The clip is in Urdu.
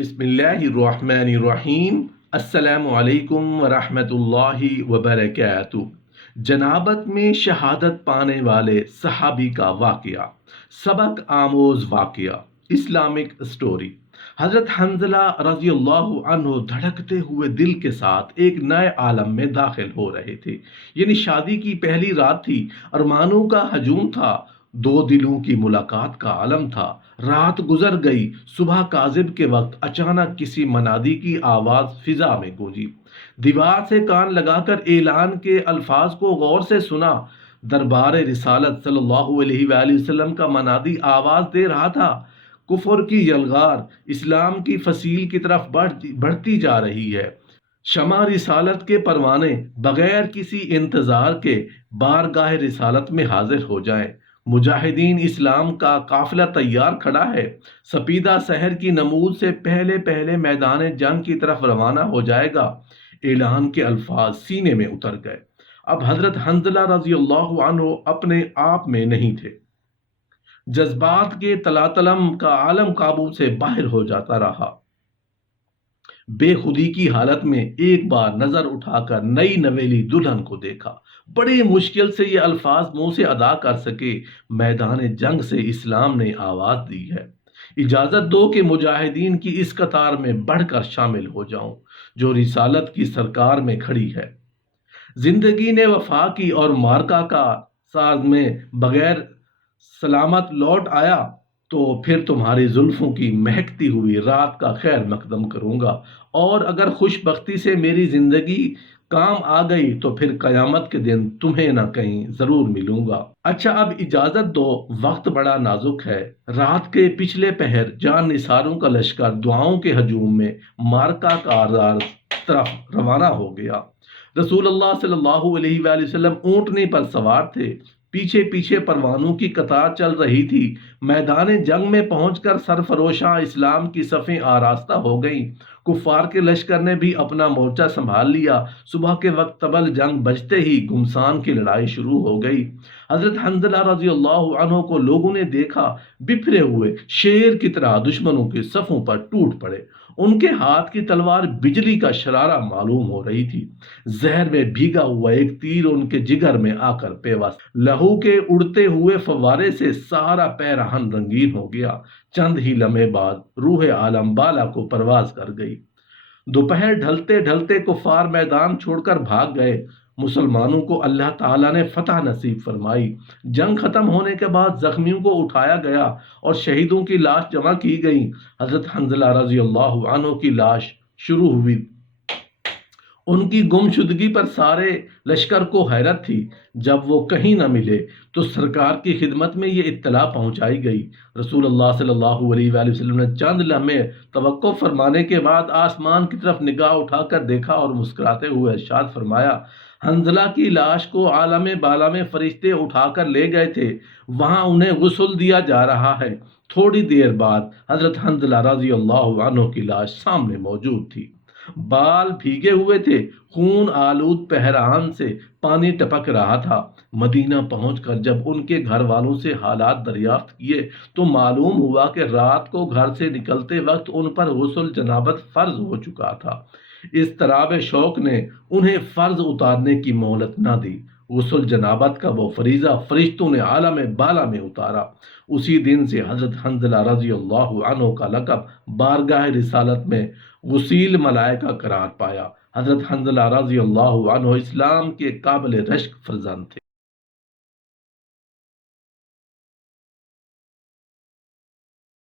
بسم اللہ الرحمن الرحیم۔ السلام علیکم ورحمۃ اللہ وبرکاتہ۔ جنابت میں شہادت پانے والے صحابی کا واقعہ، سبق آموز واقعہ، اسلامک سٹوری۔ حضرت حنظلہ رضی اللہ عنہ دھڑکتے ہوئے دل کے ساتھ ایک نئے عالم میں داخل ہو رہے تھے۔ یعنی شادی کی پہلی رات تھی، ارمانوں کا ہجوم تھا، دو دلوں کی ملاقات کا عالم تھا۔ رات گزر گئی، صبح کاذب کے وقت اچانک کسی منادی کی آواز فضا میں گونجی۔ دیوار سے کان لگا کر اعلان کے الفاظ کو غور سے سنا۔ دربار رسالت صلی اللہ علیہ وآلہ وسلم کا منادی آواز دے رہا تھا، کفر کی یلغار اسلام کی فصیل کی طرف بڑھتی جا رہی ہے۔ شمع رسالت کے پروانے بغیر کسی انتظار کے بارگاہ رسالت میں حاضر ہو جائیں۔ مجاہدین اسلام کا قافلہ تیار کھڑا ہے، سپیدہ سحر کی نمود سے پہلے پہلے میدان جنگ کی طرف روانہ ہو جائے گا۔ اعلان کے الفاظ سینے میں اتر گئے۔ اب حضرت حنظلہ رضی اللہ عنہ اپنے آپ میں نہیں تھے۔ جذبات کے تلاطلم کا عالم قابو سے باہر ہو جاتا رہا۔ بے خودی کی حالت میں ایک بار نظر اٹھا کر نئی نویلی دلہن کو دیکھا۔ بڑی مشکل سے یہ الفاظ منہ سے ادا کر سکے، میدان جنگ سے اسلام نے آواز دی ہے، اجازت دو کہ مجاہدین کی اس قطار میں بڑھ کر شامل ہو جاؤں جو رسالت کی سرکار میں کھڑی ہے۔ زندگی نے وفا کی اور مارکا کا ساز میں بغیر سلامت لوٹ آیا تو پھر تمہاری زلفوں کی مہکتی ہوئی رات کا خیر مقدم کروں گا، اور اگر خوش بختی سے میری زندگی کام آ گئی تو پھر قیامت کے دن تمہیں نہ کہیں ضرور ملوں گا۔ اچھا اب اجازت دو، وقت بڑا نازک ہے۔ رات کے پچھلے پہر جان نثاروں کا لشکر دعاؤں کے ہجوم میں مارکا کا طرف روانہ ہو گیا۔ رسول اللہ صلی اللہ علیہ وآلہ وسلم اونٹنی پر سوار تھے، پیچھے پیچھے پروانوں کی قطار چل رہی تھی۔ میدان جنگ میں پہنچ کر سرفروشاں اسلام کی صفیں آراستہ ہو گئیں۔ کفار کے لشکر نے بھی اپنا مورچہ سنبھال لیا۔ صبح کے وقت طبل جنگ بجتے ہی گمسان کی لڑائی شروع ہو گئی۔ حضرت حنظلہ رضی اللہ عنہ کو لوگوں نے دیکھا، بکھرے ہوئے شیر کی طرح دشمنوں کے صفوں پر ٹوٹ پڑے۔ ان کے ہاتھ کی تلوار بجلی کا شرارہ معلوم ہو رہی تھی۔ زہر میں بھیگا ہوا ایک تیر ان کے جگر میں آ کر پیوست۔ لہو کے اڑتے ہوئے فوارے سے سارا پیرہن رنگین ہو گیا۔ چند ہی لمحے بعد روح عالم بالا کو پرواز کر گئی۔ دوپہر ڈھلتے ڈھلتے کفار میدان چھوڑ کر بھاگ گئے۔ مسلمانوں کو اللہ تعالیٰ نے فتح نصیب فرمائی۔ جنگ ختم ہونے کے بعد زخمیوں کو اٹھایا گیا اور شہیدوں کی لاش جمع کی گئی۔ حضرت حنظلہ رضی اللہ عنہ کی لاش شروع ہوئی۔ ان کی گمشدگی پر سارے لشکر کو حیرت تھی۔ جب وہ کہیں نہ ملے تو سرکار کی خدمت میں یہ اطلاع پہنچائی گئی۔ رسول اللہ صلی اللہ علیہ وآلہ وسلم نے چند لمحے توقف فرمانے کے بعد آسمان کی طرف نگاہ اٹھا کر دیکھا اور مسکراتے ہوئے ارشاد فرمایا، حنظلہ کی لاش کو عالم بالا میں فرشتے اٹھا کر لے گئے تھے، وہاں انہیں غسل دیا جا رہا ہے۔ تھوڑی دیر بعد حضرت حنظلہ رضی اللہ عنہ کی لاش سامنے موجود تھی۔ بال بھیگے ہوئے تھے، خون آلود پہران سے پانی ٹپک رہا تھا۔ مدینہ پہنچ کر جب ان کے گھر والوں سے حالات دریافت کیے تو معلوم ہوا کہ رات کو گھر سے نکلتے وقت ان پر غسل جنابت فرض ہو چکا تھا۔ اضطراب شوق نے انہیں فرض اتارنے کی مہلت نہ دی۔ غسل جنابت کا وہ فریضہ فرشتوں نے عالم بالا میں اتارا۔ اسی دن سے حضرت حنظلہ رضی اللہ عنہ کا لقب بارگاہ رسالت میں غسیل ملائکہ قرار پایا۔ حضرت حنظلہ رضی اللہ عنہ اسلام کے قابل رشک فرزند تھے۔